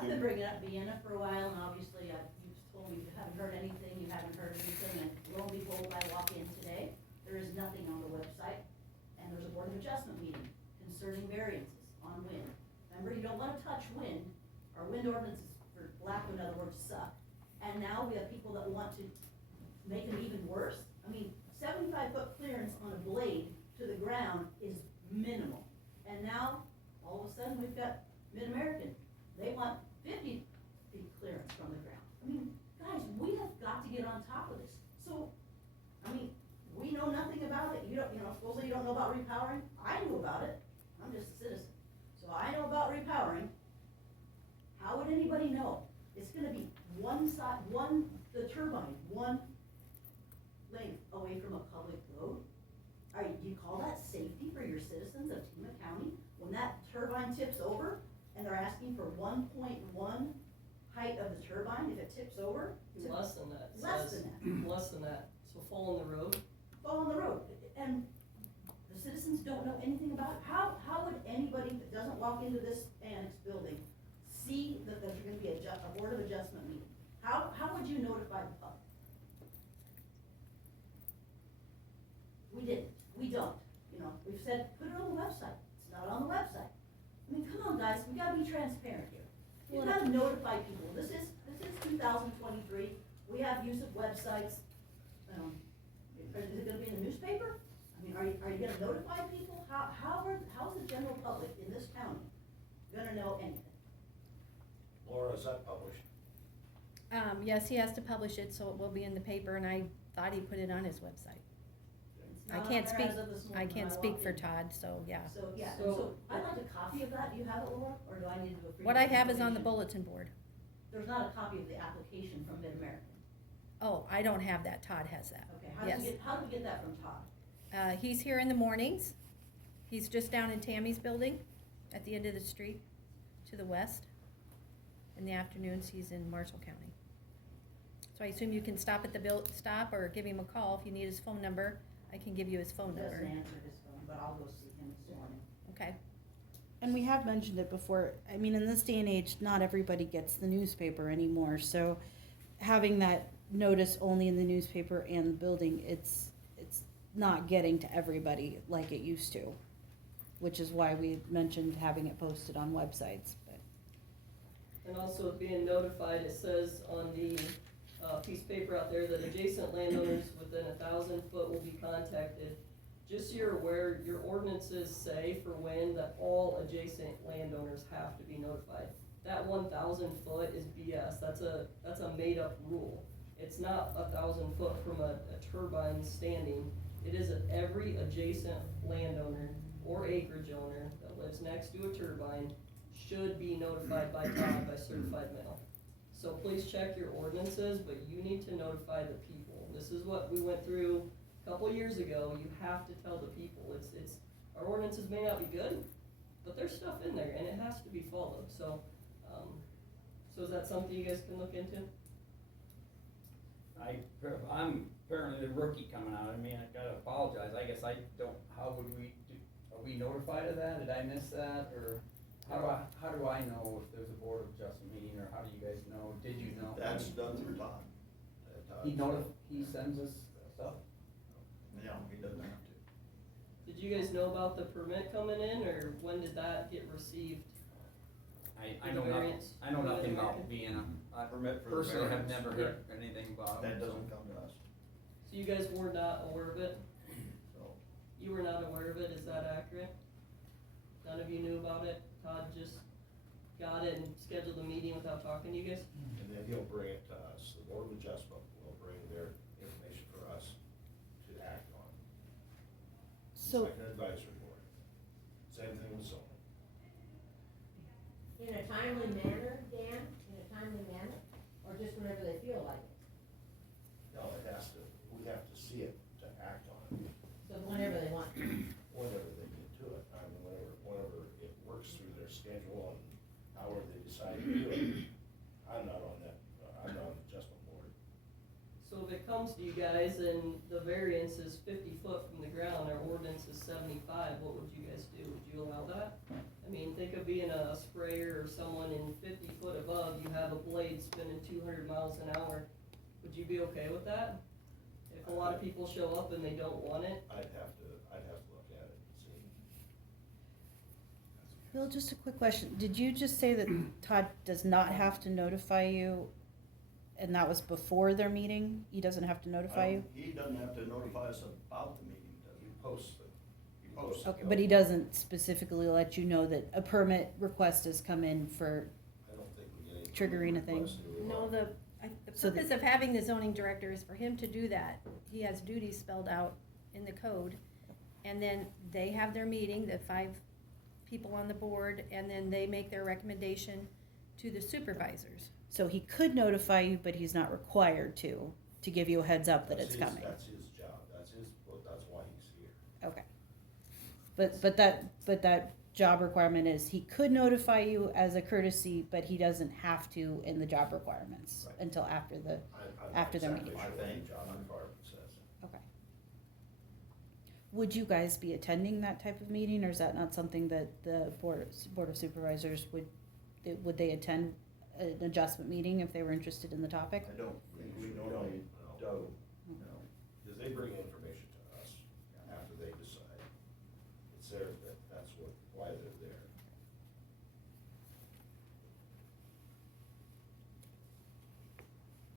I've been bringing up Vienna for a while, and obviously, you've told me you haven't heard anything, and lo and behold, I walk in today, there is nothing on the website, and there's a Board of Adjustment meeting concerning variances on wind. Remember, you don't wanna touch wind, our wind ordinances, for lack of another word, suck. And now we have people that want to make them even worse. I mean, 75-foot clearance on a blade to the ground is minimal. And now, all of a sudden, we've got Mid-American, they want 50 feet clearance from the ground. I mean, guys, we have got to get on top of this. So, I mean, we know nothing about it. Supposedly you don't know about repowering. I knew about it. I'm just a citizen. So I know about repowering. How would anybody know? It's gonna be the turbine, one length away from a public road. Do you call that safety for your citizens of Tama County? When that turbine tips over and they're asking for 1.1 height of the turbine, if it tips over? Less than that. Less than that. Less than that. So fall in the road. Fall on the road. And the citizens don't know anything about it. How would anybody that doesn't walk into this annex building see that there's gonna be a Board of Adjustment meeting? How would you notify the public? We didn't. We don't. We've said, put it on the website. It's not on the website. I mean, come on, guys, we gotta be transparent here. You gotta notify people. This is 2023. We have use of websites. Is it gonna be in the newspaper? I mean, are you gonna notify people? How's the general public in this county gonna know anything? Laura, is that published? Yes, he has to publish it, so it will be in the paper, and I thought he put it on his website. It's I not can't on there speak, as of this I morning can't when speak walked for in. Todd, so, yeah. So, yeah, So- I'd like a copy of that. Do you have it, Laura, or do I need to do a free? What I have is on the information? bulletin board. There's not a copy of the application from Mid-American. Oh, I don't have that, Todd has that. Okay, Yes. how do we get that from Todd? He's here in the mornings. He's just down in Tammy's building at the end of the street to the west. In the afternoons, he's in Marshall County. So I assume you can stop at the stop or give him a call. If you need his phone number, I can give you his phone He doesn't number. answer his phone, but I'll go see him this morning. Okay. And we have mentioned it before, I mean, in this day and age, not everybody gets the newspaper anymore, so having that notice only in the newspaper and the building, it's not getting to everybody like it used to, which is why we mentioned having it posted on websites, but. And also being notified, it says on the piece of paper out there that adjacent landowners within 1,000 foot will be contacted. Just so you're aware, your ordinances say for wind that all adjacent landowners have to be notified. That 1,000 foot is BS, that's a made up rule. It's not 1,000 foot from a turbine standing. It is that every adjacent landowner or acreage owner that lives next to a turbine should be notified by Todd by certified mail. So please check your ordinances, but you need to notify the people. This is what we went through a couple years ago. You have to tell the people. Our ordinances may not be good, but there's stuff in there and it has to be followed. So is that something you guys can look into? I'm apparently the rookie coming out. I mean, I gotta apologize. I guess I don't, how would we do, are we notified of that? Did I miss that? Or how do I know if there's a Board of Adjustment meeting, or how do you guys know? Did you know? That's done through Todd. He sends us stuff? Yeah, he doesn't have to. Did you guys know about the permit coming in, or when did that get received? I know Variance? nothing, I know nothing about Vienna. I Permit for the personally have variance. never heard anything about it. That doesn't come to us, So you guys were not aware of it? so. You were not aware of it, is that accurate? None of you knew about it? Todd just got it and scheduled a meeting without talking to you guys? And then he'll bring it to us. The Board of Adjustment will bring their information for us to act on. It's So, like an advisory board. Same thing with zoning. In a timely manner, Dan, in a timely manner, or just whenever they feel like it? No, we have to see it to act on it, So whenever they want. whenever they get to it. I mean, whenever it works through their schedule and however they decide to do it. I'm not on the adjustment board. So if it comes to you guys and the variance is 50 foot from the ground, our ordinance is 75, what would you guys do? Would you allow that? And I mean, think of being a sprayer or someone in 50 foot above, you have a blade spinning 200 miles an hour. Would you be okay with that? If a lot of people show up and they don't want it? I'd have to look at it and see. Bill, just a quick question. Did you just say that Todd does not have to notify you, and that was before their meeting? He doesn't have to notify you? He doesn't have to notify us about the meeting, does he? He posts it. Okay, but he doesn't specifically let you know that a permit request has come in for, I don't think we get any. Triggering a thing? requests, do we? No, the So the- purpose of having the zoning director is for him to do that. He has duties spelled out in the code. And then they have their meeting, the 5 people on the board, and then they make their recommendation to the supervisors. so he could notify you, but he's not required to give you a heads up that it's coming. That's his job, that's why he's here. Okay. But that job requirement is, he could notify you as a courtesy, but he doesn't have to in the job requirements Right. until after the, I'm not After their exactly meeting. sure what the job requirement says. okay. Would you guys be attending that type of meeting, or is that not something that the Board of Supervisors would they attend an adjustment meeting if they were interested in the topic? I don't think we Usually normally don't, no. do, no. Because they bring in